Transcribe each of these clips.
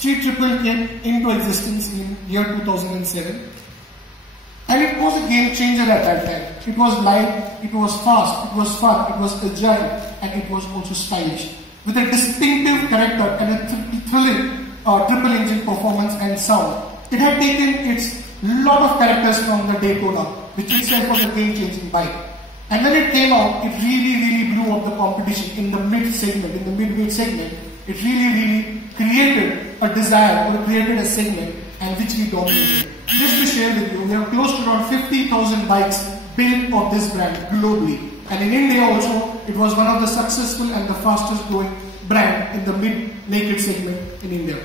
Street Triple came into existence in year 2007. And it was a game changer at that time. It was light, it was fast, it was fun, it was agile, and it was also stylish. With a distinctive character and a thrilling triple engine performance and sound. It had taken its lot of characters from the Daytona, which itself was a game-changing bike. And when it came out, it really blew up the competition in the mid-segment, in the mid-weight segment. It really created a desire or created a segment and which we dominated. Just to share with you, we have close to around 50,000 bikes built of this brand globally. And in India also, it was one of the successful and the fastest growing brand in the mid-naked segment in India.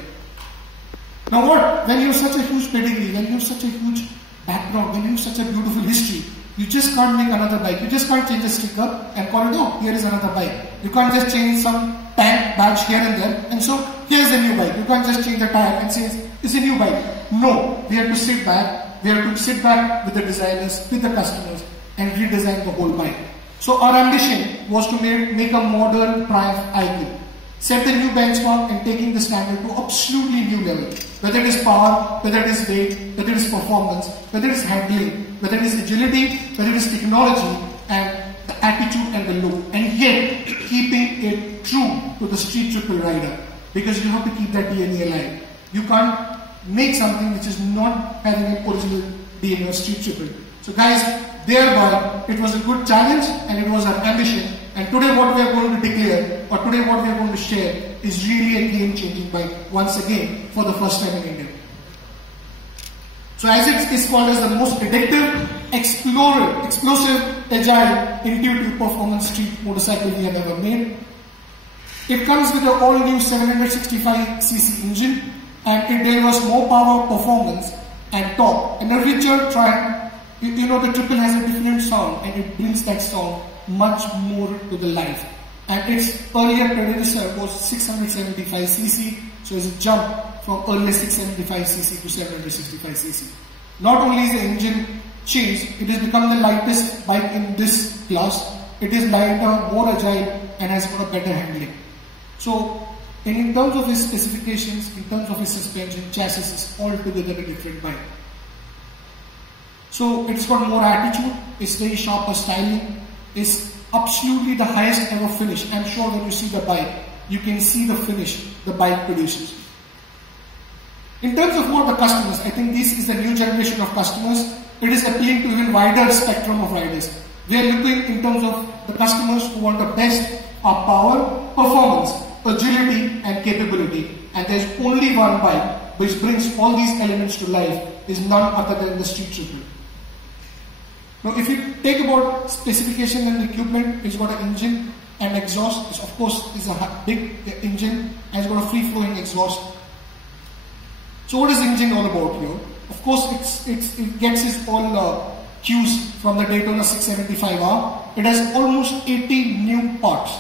Now what? When you have such a huge pedigree, when you have such a huge background, when you have such a beautiful history, you just can't make another bike. You just can't change a sticker and call it, oh, here is another bike. You can't just change some tag badge here and there, and so here's a new bike. You can't just change the tire and say it's a new bike. No, we have to sit back. We have to sit back with the designers, with the customers, and redesign the whole bike. So our ambition was to make a modern Triumph icon, set the new benchmark and taking the standard to absolutely new level. Whether it is power, whether it is weight, whether it is performance, whether it is handling, whether it is agility, whether it is technology and the attitude and the look, and yet keeping it true to the Street Triple rider, because you have to keep that DNA alive. You can't make something which is not having an original DNA of Street Triple. So guys, thereby it was a good challenge and it was our ambition, and today what we are going to declare, or today what we are going to share, is really a game-changing bike once again for the first time in India. So as it is called as the most addictive, explosive, agile, intuitive performance street motorcycle we have ever made. It comes with an all-new 765cc engine, and it delivers more power, performance and torque. And a richer Triumph, you know, the Triple has a different sound and it brings that sound much more to the life. And its earlier predecessor was 675cc, so it's a jump from earlier 675cc to 765cc. Not only is the engine changed, it has become the lightest bike in this class. It is lighter, more agile and has got a better handling. So in terms of its specifications, in terms of its suspension, chassis is altogether a different bike. So it's got more attitude, it's very sharper styling, it's absolutely the highest ever finish. I'm sure when you see the bike, you can see the finish the bike produces. In terms of more the customers, I think this is the new generation of customers. It is appealing to even wider spectrum of riders. We are looking in terms of the customers who want the best of power, performance, agility and capability. And there's only one bike which brings all these elements to life, is none other than the Street Triple. Now if you take about specification and equipment, it's got an engine and exhaust. It's, of course, is a big engine and it's got a free-flowing exhaust. So what is the engine all about here? Of course, it gets its all cues from the Daytona 675R. It has almost 80 new parts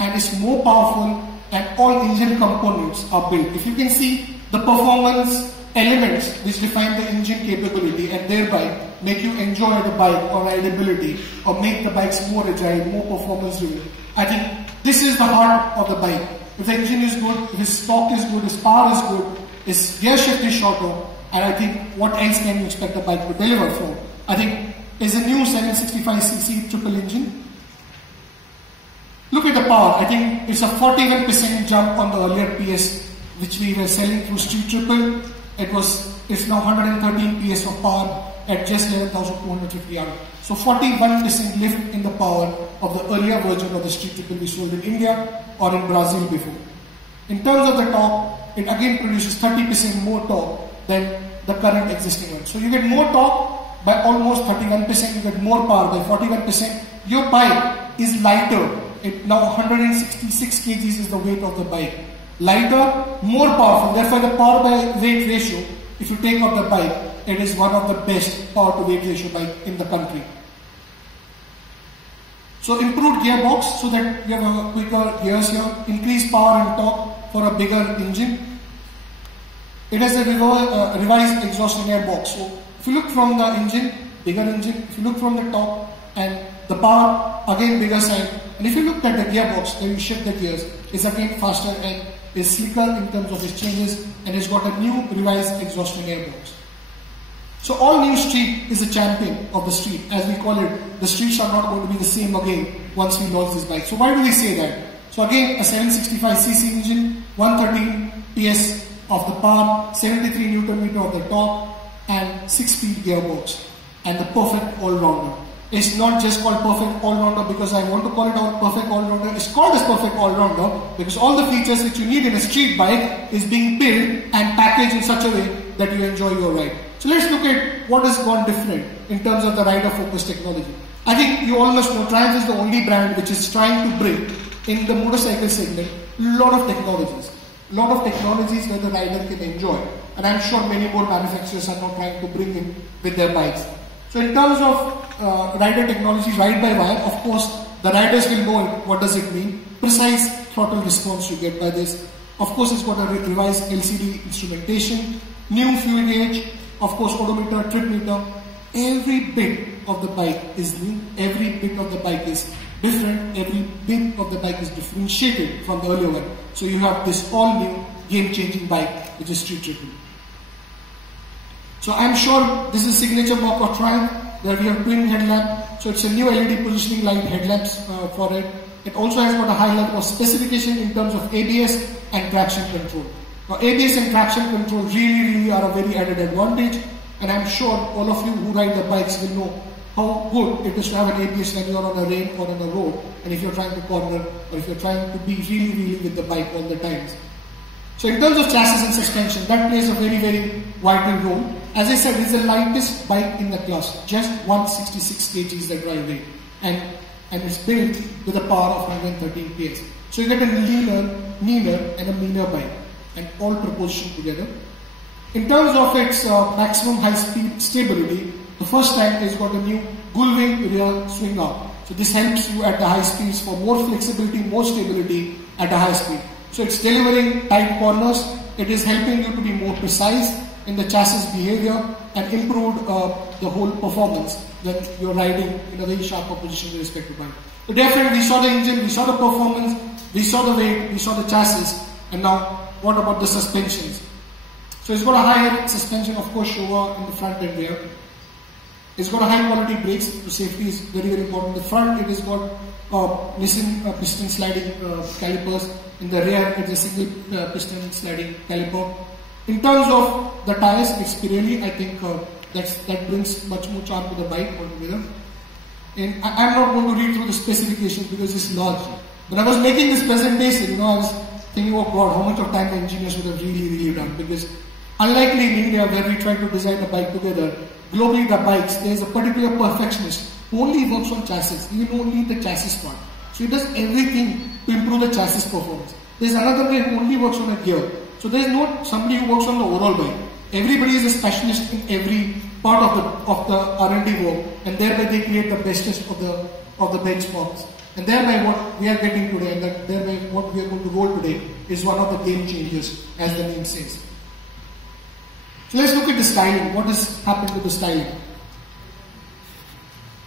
and is more powerful, and all engine components are built. If you can see the performance elements which define the engine capability and thereby make you enjoy the bike or rideability or make the bikes more agile, more performance driven. I think this is the heart of the bike. If the engine is good, if its torque is good, its power is good, its gear shift is shorter, and I think what else can you expect the bike to deliver from? I think it's a new 765cc triple engine. Look at the power. I think it's a 41% jump on the earlier PS which we were selling through Street Triple. It's now 113 PS of power at just 11,250 hours. So 41% lift in the power of the earlier version of the Street Triple we sold in India or in Brazil before. In terms of the torque, it again produces 30% more torque than the current existing one. So you get more torque by almost 31%, you get more power by 41%. Your bike is lighter. It now 166 kgs is the weight of the bike. Lighter, more powerful. Therefore, the power by weight ratio, if you take up the bike, it is one of the best power to weight ratio bike in the country. So improved gearbox so that you have a quicker gears here, increased power and torque for a bigger engine. It has a revised exhaust and airbox. So if you look from the engine, bigger engine. If you look from the top and the power, again bigger side. And if you look at the gearbox, where you shift the gears, it's again faster and is slicker in terms of its changes, and it's got a new revised exhaust and airbox. So all new street is a champion of the street, as we call it. The streets are not going to be the same again once we launch this bike. So why do we say that? So again, a 765cc engine, 113 PS of the power, 73 Newton meter of the torque, and 6-speed gearbox, and the perfect all-rounder. It's not just called perfect all-rounder because I want to call it a perfect all-rounder. It's called as perfect all-rounder because all the features which you need in a street bike is being built and packaged in such a way that you enjoy your ride. So let's look at what has gone different in terms of the rider-focused technology. I think you all must know Triumph is the only brand which is trying to bring in the motorcycle segment a lot of technologies. A lot of technologies where the rider can enjoy. And I'm sure many more manufacturers are now trying to bring in with their bikes. So in terms of rider technology, ride-by-wire, of course, the riders will know it. What does it mean? Precise throttle response you get by this. Of course, it's got a revised LCD instrumentation, new fuel gauge, of course, odometer, trip meter. Every bit of the bike is new. Every bit of the bike is different. Every bit of the bike is differentiated from the earlier one. So you have this all-new, game-changing bike, which is Street Triple. So I'm sure this is signature mark of Triumph, where we have twin headlamp. So it's a new LED positioning light headlamps for it. It also has got a high level of specification in terms of ABS and traction control. Now ABS and traction control really are a very added advantage, and I'm sure all of you who ride the bikes will know how good it is to have an ABS when you are on a rain or on a road, and if you're trying to corner or if you're trying to be really with the bike all the times. So in terms of chassis and suspension, that plays a very vital role. As I said, it's the lightest bike in the class, just 166 kg the drive weight, and it's built with a power of 113 PS. So you get a leaner, meaner and a meaner bike, and all proportioned together. In terms of its maximum high-speed stability, the first time it's got a new Gullwing rear swing arm. So this helps you at the high speeds for more flexibility, more stability at a high speed. So it's delivering tight corners, it is helping you to be more precise in the chassis behavior and improved the whole performance when you're riding in a very sharper position with respect to bike. So definitely we saw the engine, we saw the performance, we saw the weight, we saw the chassis, and now what about the suspensions? So it's got a higher suspension, of course, Showa in the front and rear. It's got a high quality brakes, so safety is very important. The front, it has got Nissin piston sliding calipers. In the rear, it's a single piston sliding caliper. In terms of the tires, it's Pirelli. I think that brings much more charm to the bike altogether. And I'm not going to read through the specifications because it's large. When I was making this presentation, I was thinking, oh God, how much of time the engineers would have really done, because unlikely in India where we try to design a bike together, globally the bikes, there's a particular perfectionist who only works on chassis, even only the chassis part. So he does everything to improve the chassis performance. There's another guy who only works on a gear. So there's not somebody who works on the overall bike. Everybody is a specialist in every part of the R&D work, and thereby they create the bestest of the benchmarks. And thereby what we are getting today, and thereby what we are going to roll today, is one of the game changers, as the name says. So let's look at the styling. What has happened to the styling?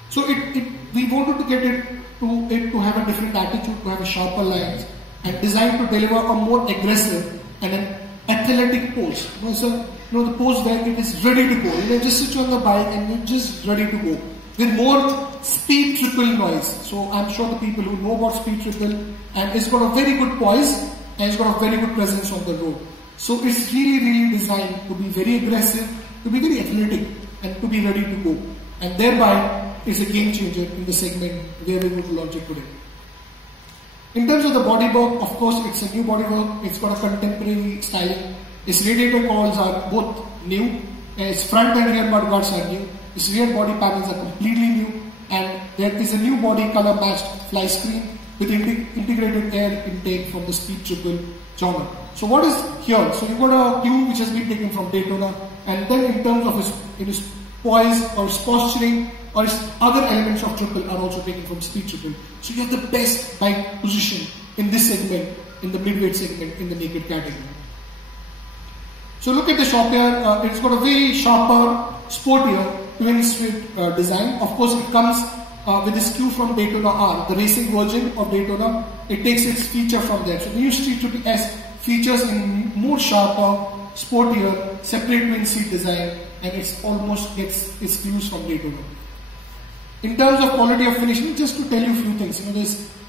So we wanted to get it to have a different attitude, to have a sharper lines, and designed to deliver a more aggressive and an athletic pose. So the pose where it is ready to go. You just sit on the bike and you're just ready to go. With more speed triple noise. So I'm sure the people who know about speed triple, and it's got a very good poise and it's got a very good presence on the road. So it's really designed to be very aggressive, to be very athletic, and to be ready to go. And thereby, it's a game changer in the segment where we're going to launch it today. In terms of the bodywork, of course, it's a new bodywork. It's got a contemporary styling. Its radiator coils are both new. Its front and rear mudguards are new. Its rear body panels are completely new. And there is a new body color matched fly screen with integrated air intake from the Speed Triple genre. So what is here? So you've got a cue which has been taken from Daytona, and then in terms of its poise or its posturing or its other elements of triple are also taken from Speed Triple. So you have the best bike position in this segment, in the midweight segment, in the naked category. So look at the shop here. It's got a very sharper, sportier twin suite design. Of course, it comes with this cue from Daytona R, the racing version of Daytona. It takes its feature from there. So the new Street Triple S features in more sharper, sportier, separate twin seat design, and it's almost gets its views from day to day. In terms of quality of finishing, just to tell you a few things,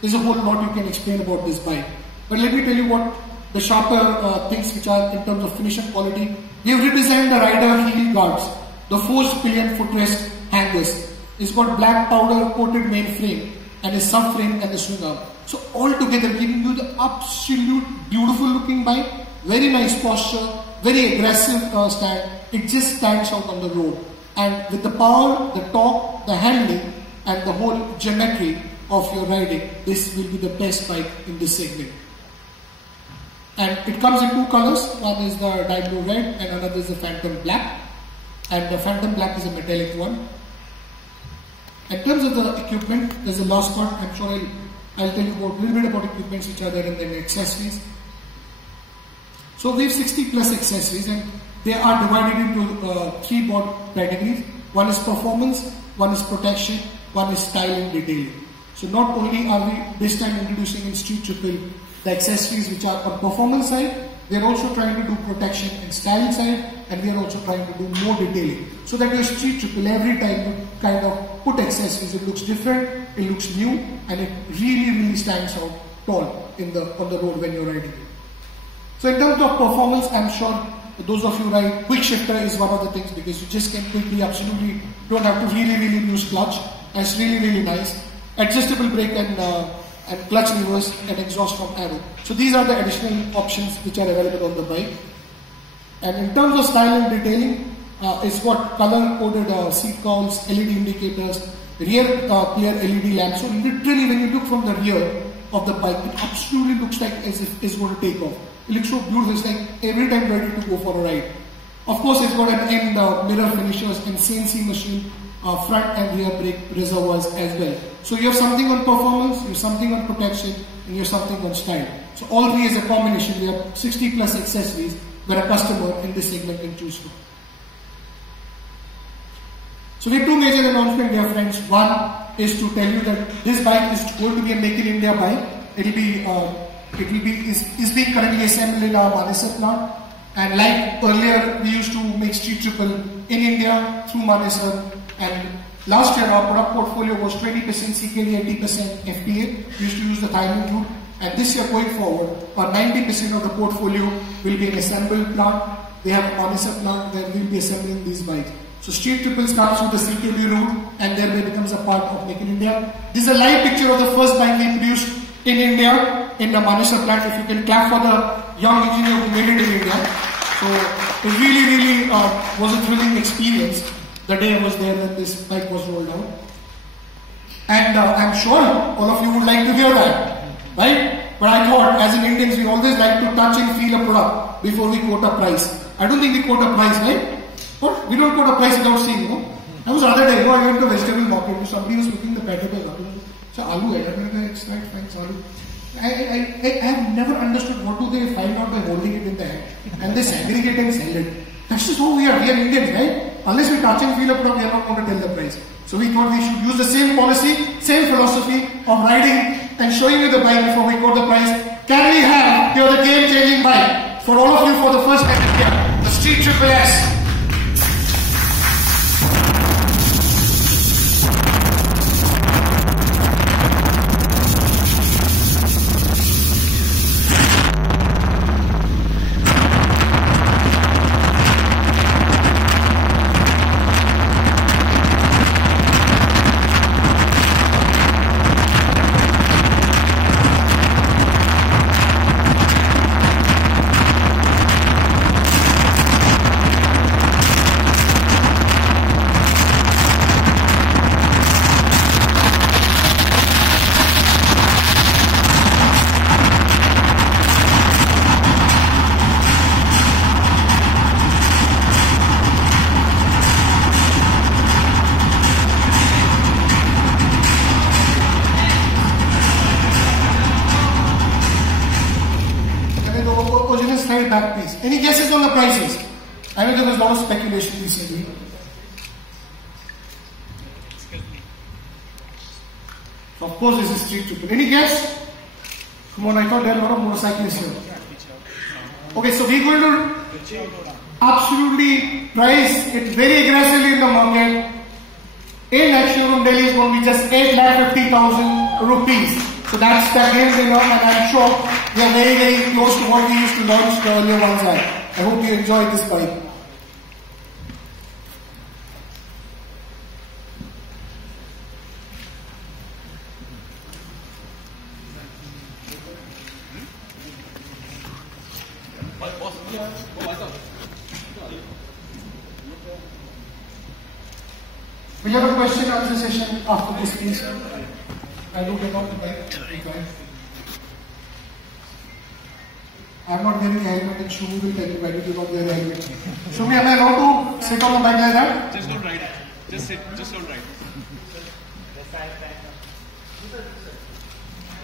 there's a whole lot you can explain about this bike. But let me tell you what the sharper things which are in terms of finishing quality. We have redesigned the rider heel guards, the forged pillion footrest hangers. It's got black powder coated main frame and a subframe and a swing arm. So all together giving you the absolute beautiful looking bike, very nice posture, very aggressive stand. It just stands out on the road. And with the power, the torque, the handling and the whole geometry of your riding, this will be the best bike in this segment. And it comes in two colors. One is the Dyed Blue Red and another is the Phantom Black. And the Phantom Black is a metallic one. In terms of the equipment, there's the last part. I'm sure I'll tell you about a little bit about equipments which are there in the accessories. So we have 60 plus accessories and they are divided into three broad categories. One is performance, one is protection, one is style and detailing. So not only are we this time introducing in Street Triple the accessories which are on performance side, we are also trying to do protection and style side, and we are also trying to do more detailing. So that your Street Triple, every time you kind of put accessories, it looks different, it looks new, and it really stands out tall on the road when you're riding it. So in terms of performance, I'm sure those of you ride, quick shifter is one of the things because you just can quickly, absolutely don't have to really use clutch. And it's really nice. Adjustable brake and clutch levers and exhaust from Arrow. So these are the additional options which are available on the bike. And in terms of style and detailing, it's got color coded seat cowls, LED indicators, rear clear LED lamps. So literally when you look from the rear of the bike, it absolutely looks like as if it's going to take off. It looks so beautiful, it's like every time ready to go for a ride. Of course, it's got an end mirror finishers and CNC machine front and rear brake reservoirs as well. So you have something on performance, you have something on protection, and you have something on style. So all three as a combination, we have 60 plus accessories where a customer in this segment can choose from. So we have two major announcements, dear friends. One is to tell you that this bike is going to be a Make in India bike. It is being currently assembled in our Manesar plant. And like earlier, we used to make Street Triple in India through Manesar. And last year, our product portfolio was 20% CKD, 80% FTA. We used to use the Thailand route. And this year, going forward, 90% of the portfolio will be an assembled plant. They have a Manesar plant that will be assembling these bikes. So Street Triple starts with the CKD route and thereby becomes a part of Make in India. This is a live picture of the first bike we produced in India in the Manesar plant. If you can clap for the young engineer who made it in India. So it really was a thrilling experience the day I was there when this bike was rolled out. And I'm sure all of you would like to hear that, right? But I thought as an Indians we always like to touch and feel a product before we quote a price. I don't think we quote a price, right? But we don't quote a price without seeing, I was the other day, I went to a vegetable market, somebody was looking at the vegetables. So aloo, it's right, thanks, aloo. I have never understood what do they find out by holding it in the hand and they segregate and sell it. That's just who we are Indians, right? Unless we touch and feel a product, we are not going to tell the price. So we thought we should use the same policy, same philosophy of riding and showing you the bike before we quote the price. Can we have here the game-changing bike for all of you for the first time in India, the Street Triple S. Back piece. Any guesses on the prices? I know there was a lot of speculation recently. So of course this is Street Triple. Any guess? Come on, I thought there are a lot of motorcyclists here. Okay, so we're going to absolutely price it very aggressively in the market. In next showroom, Delhi is going to be just 8,50,000 rupees. So that's the game winner, and I'm sure we are very, very close to what we used to launch the earlier ones at. I hope you enjoyed this bike. We have a question answer session after this, please. I will get on the bike. I'm not wearing a helmet, and Shumi will tell you why you not wear a helmet. Shumi, am I allowed to sit on the bike like that? Just don't ride it. Just sit. Just don't ride.